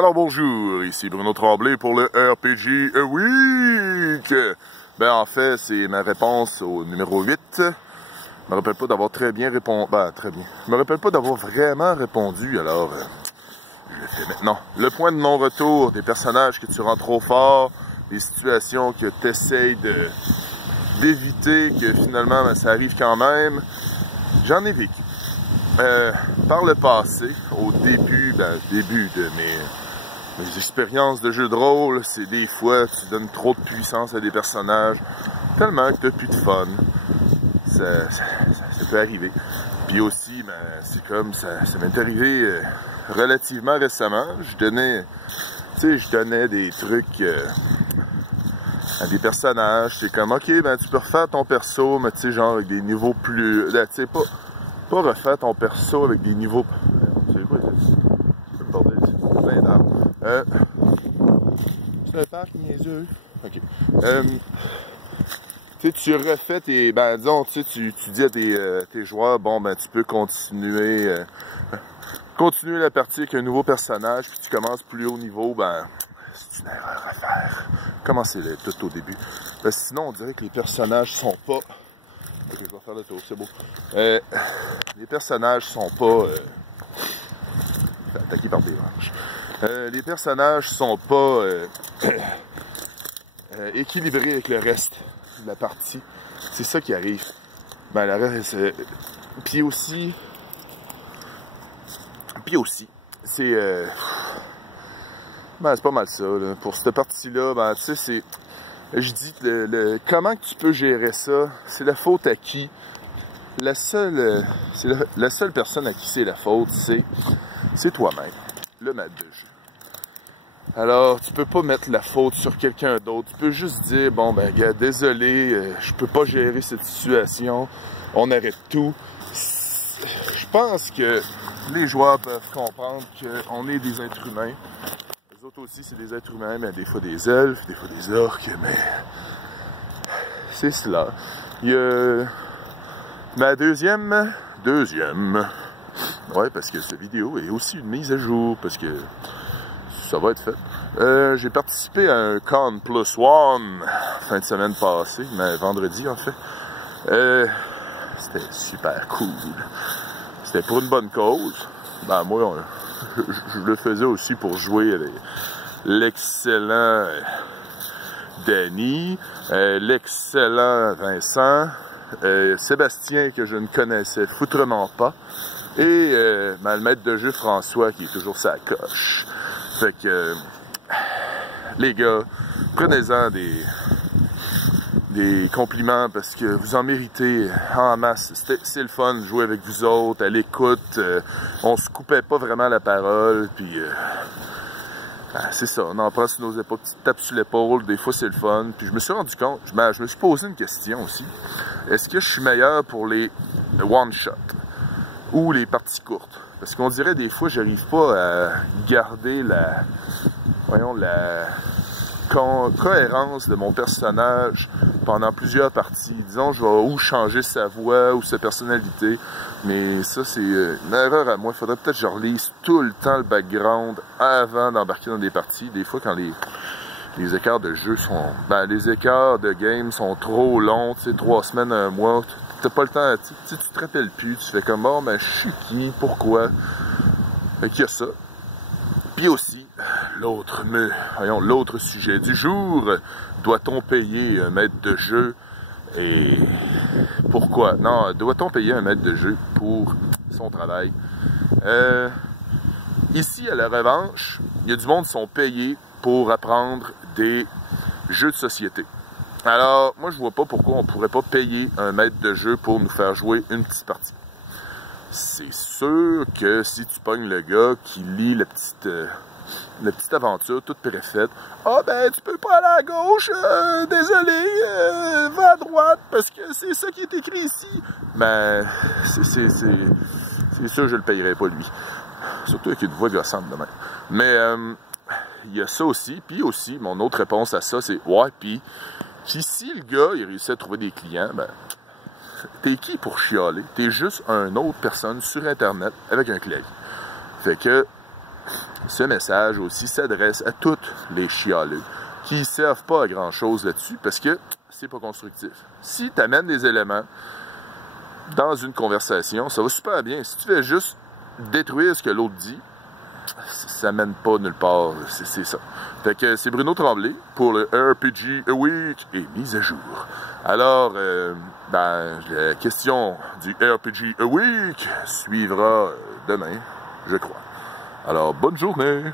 Alors bonjour, ici Bruno Tremblay pour le RPG A Week. Ben en fait, c'est ma réponse au numéro 8. Je me rappelle pas d'avoir très bien répondu. Ben très bien. Je me rappelle pas d'avoir vraiment répondu, alors je le fais maintenant. Le point de non-retour, des personnages que tu rends trop fort, des situations que tu essayes d'éviter, que finalement ben, ça arrive quand même. J'en ai vécu. Par le passé, au début de mes expériences de jeu de rôle, c'est des fois tu donnes trop de puissance à des personnages, tellement que tu n'as plus de fun. Ça peut arriver. Puis aussi, ben, c'est comme ça m'est arrivé relativement récemment. Je donnais des trucs à des personnages. C'est comme, ok, ben tu peux refaire ton perso, mais tu sais, genre avec des niveaux plus... Tu sais, pas refaire ton perso avec des niveaux... C'est quoi, c'est le bordel, c'est plein d'arbres. C'est un parc niaiseux. Ok. Tu refais tes... Ben, disons, tu dis à tes joueurs, bon, ben, tu peux continuer la partie avec un nouveau personnage, puis tu commences plus haut niveau, ben, c'est une erreur à faire. Commencez-le tout au début. Ben, sinon, on dirait que les personnages sont pas... Ok, je vais faire le tour, c'est beau. Les personnages sont pas... attaqués par des branches. Les personnages sont pas équilibrés avec le reste de la partie. C'est ça qui arrive. Ben, le reste... Puis aussi, c'est... Ben, c'est pas mal ça, là. Pour cette partie-là, ben, tu sais, c'est... Je dis que comment que tu peux gérer ça, c'est la faute à qui? La seule personne à qui c'est la faute, c'est toi-même, le maître de jeu. Alors, tu peux pas mettre la faute sur quelqu'un d'autre. Tu peux juste dire, bon, ben, gars, désolé, je peux pas gérer cette situation. On arrête tout. Je pense que les joueurs peuvent comprendre qu'on est des êtres humains. Les autres aussi, c'est des êtres humains, mais des fois des elfes, des fois des orques, mais... C'est cela. Il y a... Ma deuxième... Ouais, parce que cette vidéo est aussi une mise à jour, parce que ça va être fait. J'ai participé à un Con Plus One fin de semaine passée, mais vendredi en fait. C'était super cool. C'était pour une bonne cause. Ben moi, je le faisais aussi pour jouer l'excellent Danny, l'excellent Vincent, Sébastien que je ne connaissais foutrement pas, et ben, le maître de jeu François qui est toujours sa coche. Fait que les gars, prenez-en des compliments parce que vous en méritez en masse. C'est le fun de jouer avec vous autres, à l'écoute. On se coupait pas vraiment la parole, puis c'est ça, on en prend sur nos épaules, petite tape sur l'épaule, des fois c'est le fun. Puis je me suis rendu compte, je me suis posé une question aussi. Est-ce que je suis meilleur pour les one-shot ou les parties courtes? Parce qu'on dirait des fois, j'arrive pas à garder la cohérence de mon personnage pendant plusieurs parties. Disons, je vais ou changer sa voix ou sa personnalité, mais ça, c'est une erreur à moi. Il faudrait peut-être que je relise tout le temps le background avant d'embarquer dans des parties. Des fois, quand les écarts de jeu sont... Ben, les écarts de game sont trop longs, tu sais, 3 semaines, 1 mois, t'as pas le temps, tu te rappelles plus, tu fais comme, bon, ben, je suis qui, pourquoi? Fait qu'il y a ça. Puis aussi, l'autre sujet du jour, doit-on payer un maître de jeu et pourquoi? Non, doit-on payer un maître de jeu pour son travail? Ici, à la revanche, il y a du monde qui sont payés pour apprendre des jeux de société. Alors, moi, je vois pas pourquoi on pourrait pas payer un maître de jeu pour nous faire jouer une petite partie. C'est sûr que si tu pognes le gars qui lit la petite aventure toute préfaite, ah ben tu peux pas aller à gauche, désolé, va à droite parce que c'est ça qui est écrit ici. Ben c'est sûr je le payerai pas lui. Surtout avec une voix gossante de même. Mais il y a ça aussi, puis aussi mon autre réponse à ça c'est ouais, puis si le gars il réussit à trouver des clients, ben t'es qui pour chialer? T'es juste une autre personne sur Internet avec un clavier. Fait que ce message aussi s'adresse à toutes les chialeux qui ne servent pas à grand-chose là-dessus parce que c'est pas constructif. Si tu amènes des éléments dans une conversation, ça va super bien. Si tu fais juste détruire ce que l'autre dit, ça mène pas nulle part. C'est ça. Fait que c'est Bruno Tremblay pour le RPG A Week et mise à jour. Alors, la question du RPG A Week suivra demain, je crois. Alors, bonne journée!